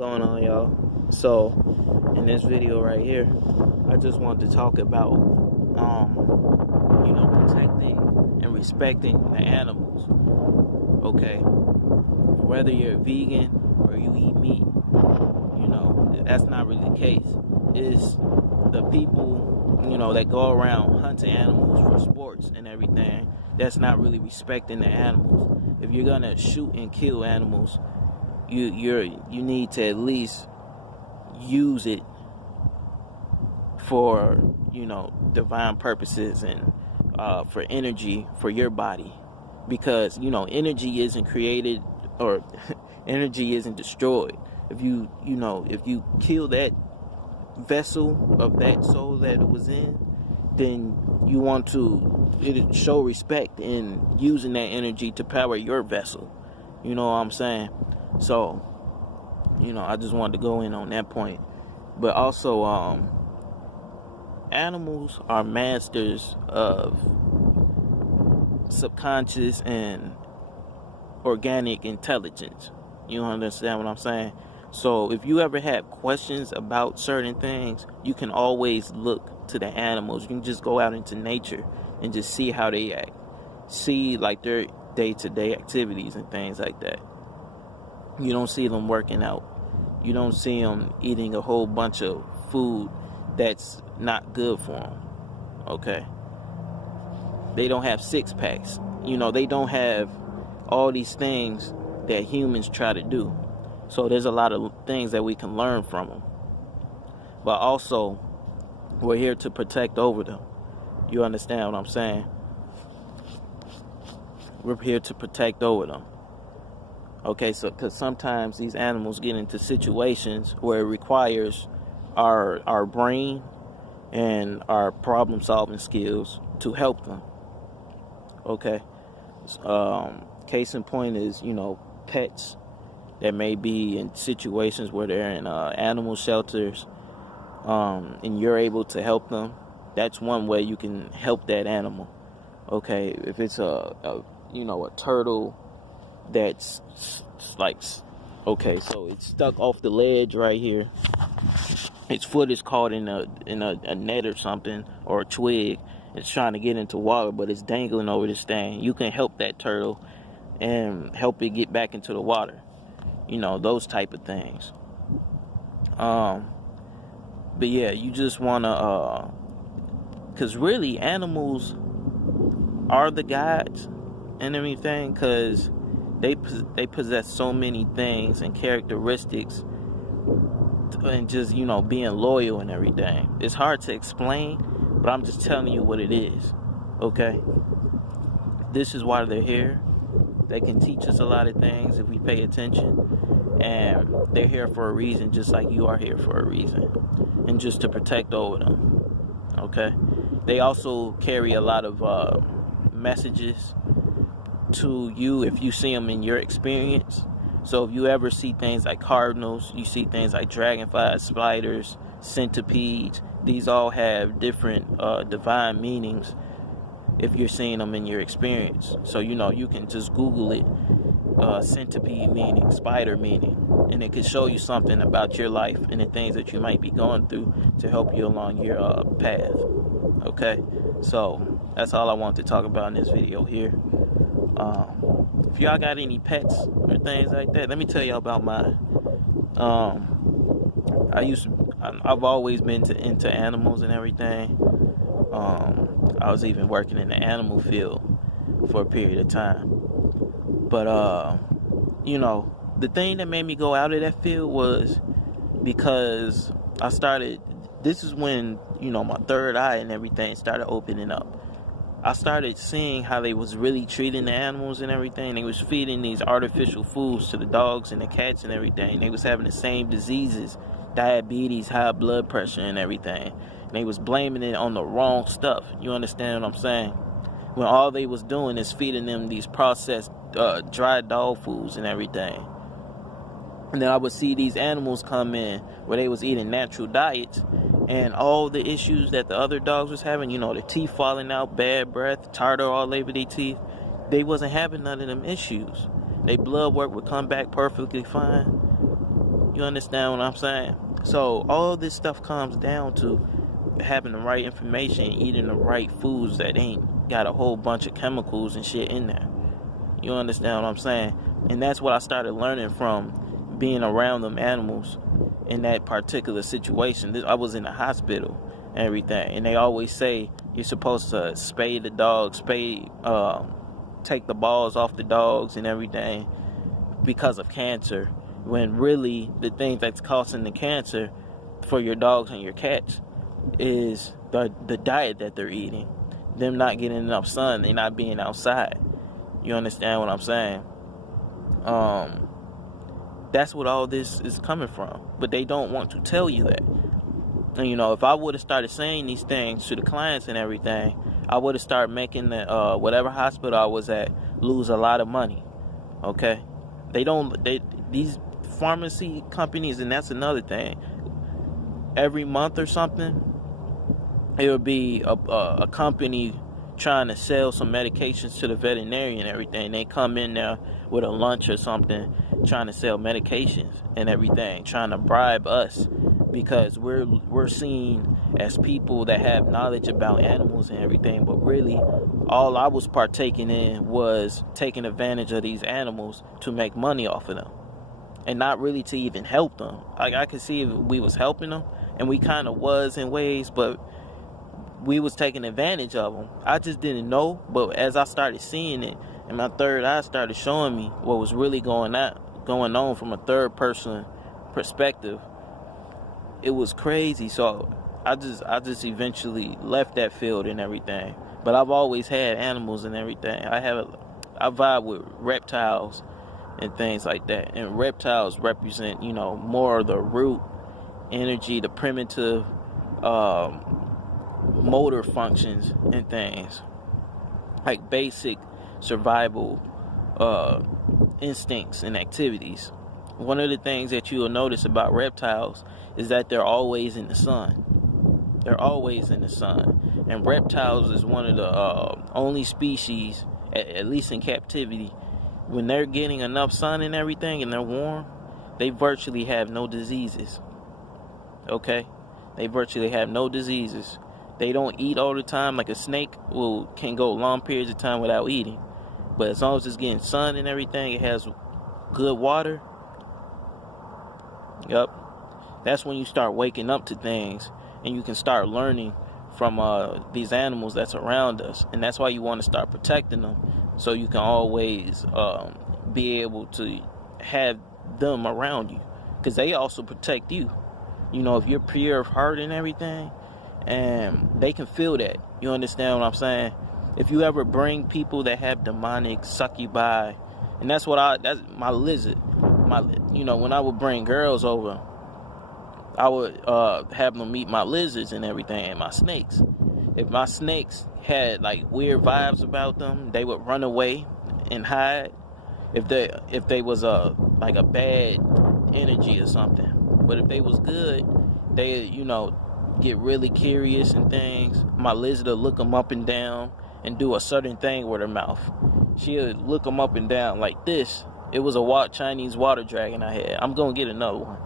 Going on, y'all? So in this video right here, I just want to talk about protecting and respecting the animals. Okay, whether you're a vegan or you eat meat, that's not really the case. It's the people that go around hunting animals for sports and everything that's not really respecting the animals. If you're gonna shoot and kill animals, you need to at least use it for divine purposes and for energy for your body, because energy isn't created or energy isn't destroyed. If you kill that vessel of that soul that it was in, then you want to show respect in using that energy to power your vessel. You know what I'm saying? So, I just wanted to go in on that point. But also, animals are masters of subconscious and organic intelligence. You understand what I'm saying? So if you ever have questions about certain things, you can always look to the animals. You can just go out into nature and just see how they act. See like their day-to-day activities and things like that. You don't see them working out. You don't see them eating a whole bunch of food that's not good for them. Okay? They don't have six packs. They don't have all these things that humans try to do. So there's a lot of things that we can learn from them. But also, we're here to protect over them. You understand what I'm saying? We're here to protect over them. Okay, so because sometimes these animals get into situations where it requires our brain and our problem-solving skills to help them. Okay, case in point is pets that may be in situations where they're in animal shelters, and you're able to help them. That's one way you can help that animal. Okay, if it's a turtle that's so it's stuck off the ledge right here. Its foot is caught in a net or something, or a twig. It's trying to get into water, but it's dangling over this thing. You can help that turtle and help it get back into the water. Those type of things. But yeah, you just want to, because really animals are the gods and everything, because they possess so many things and characteristics, and just being loyal and everything. It's hard to explain, but I'm just telling you what it is. Okay, this is why they're here. They can teach us a lot of things if we pay attention, and they're here for a reason, just like you are here for a reason, and just to protect over them. Okay, they also carry a lot of messages to you if you see them in your experience. So if you ever see things like cardinals, you see things like dragonflies, spiders, centipedes, these all have different divine meanings if you're seeing them in your experience. So you can just Google it, centipede meaning, spider meaning, and it can show you something about your life and the things that you might be going through to help you along your path. Okay, so that's all I want to talk about in this video here. If y'all got any pets or things like that, let me tell y'all about mine. I've always been into animals and everything. I was even working in the animal field for a period of time. But the thing that made me go out of that field was because this is when my third eye and everything started opening up. I started seeing how they was really treating the animals and everything. They was feeding these artificial foods to the dogs and the cats and everything. They was having the same diseases, diabetes, high blood pressure and everything. And they was blaming it on the wrong stuff. You understand what I'm saying? When all they was doing is feeding them these processed dry dog foods and everything. And then I would see these animals come in where they was eating natural diets, and all the issues that the other dogs was having, their teeth falling out, bad breath, tartar all over their teeth, they wasn't having none of them issues. Their blood work would come back perfectly fine. You understand what I'm saying? So all this stuff comes down to having the right information, eating the right foods that ain't got a whole bunch of chemicals and shit in there. You understand what I'm saying? And that's what I started learning from being around them animals in that particular situation. I was in the hospital and everything, and they always say you're supposed to spay the dogs, take the balls off the dogs and everything because of cancer, when really the thing that's causing the cancer for your dogs and your cats is the diet that they're eating, them not getting enough sun, they not being outside. You understand what I'm saying? That's what all this is coming from, but they don't want to tell you that. And if I would have started saying these things to the clients and everything, I would have started making the whatever hospital I was at lose a lot of money. Okay, these pharmacy companies, and that's another thing. Every month or something, it would be a company trying to sell some medications to the veterinarian and everything. They come in there with a lunch or something, trying to sell medications and everything, trying to bribe us, because we're seen as people that have knowledge about animals and everything. But really, all I was partaking in was taking advantage of these animals to make money off of them, and not really to even help them. I could see we was helping them, and we kind of was in ways, but we was taking advantage of them. I just didn't know. But as I started seeing it, and my third eye started showing me what was really going on from a third person perspective, it was crazy. So I just eventually left that field and everything. But I've always had animals and everything. I vibe with reptiles and things like that. And reptiles represent, more of the root energy, the primitive motor functions and things, like basic survival instincts and activities. One of the things that you'll notice about reptiles is that they're always in the sun. They're always in the sun. And reptiles is one of the only species, at least in captivity, when they're getting enough sun and everything and they're warm, they virtually have no diseases. Okay? They virtually have no diseases. They don't eat all the time. Like a snake can go long periods of time without eating. But as long as it's getting sun and everything, it has good water. Yep. That's when you start waking up to things, and you can start learning from these animals that's around us. And that's why you want to start protecting them, so you can always be able to have them around you, because they also protect you. If you're pure of heart and everything, and they can feel that. You understand what I'm saying? If you ever bring people that have demonic succubi, and that's my lizard. When I would bring girls over, I would have them meet my lizards and everything, and my snakes. If my snakes had like weird vibes about them, they would run away and hide. If they was like a bad energy or something. But if they was good, they get really curious and things. My lizard will look them up and down and do a certain thing with her mouth. She'll look them up and down like this. It was a Chinese water dragon I had. I'm gonna get another one.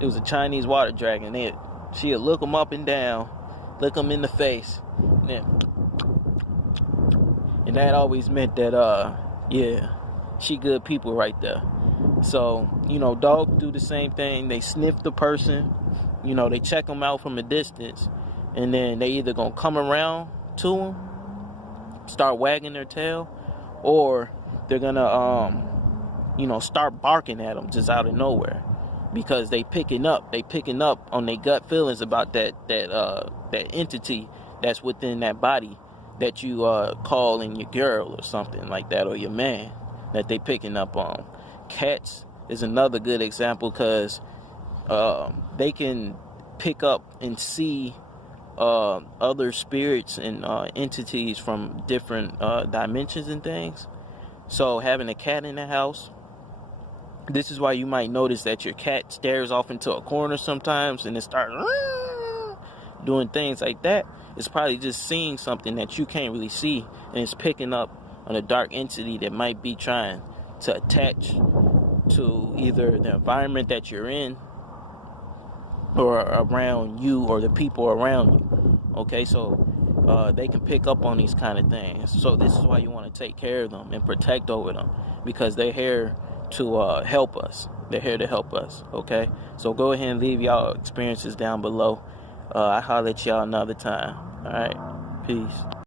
It was a Chinese water dragon. She'll look them up and down, look them in the face, and that always meant that she good people right there. So dogs do the same thing. They sniff the person. They check them out from a distance, and then they either gonna come around to them, start wagging their tail, or they're gonna start barking at them just out of nowhere, because they picking up on their gut feelings about that entity that's within that body that you calling your girl or something like that, or your man, that they picking up on. Cats is another good example, because they can pick up and see other spirits and entities from different dimensions and things. So having a cat in the house, this is why you might notice that your cat stares off into a corner sometimes and it starts doing things like that. It's probably just seeing something that you can't really see, and it's picking up on a dark entity that might be trying to attach to either the environment that you're in or around you or the people around you. Okay, so they can pick up on these kind of things. So this is why you want to take care of them and protect over them, because they're here to help us. They're here to help us. Okay, so go ahead and leave y'all experiences down below. I holler at y'all another time. All right, peace.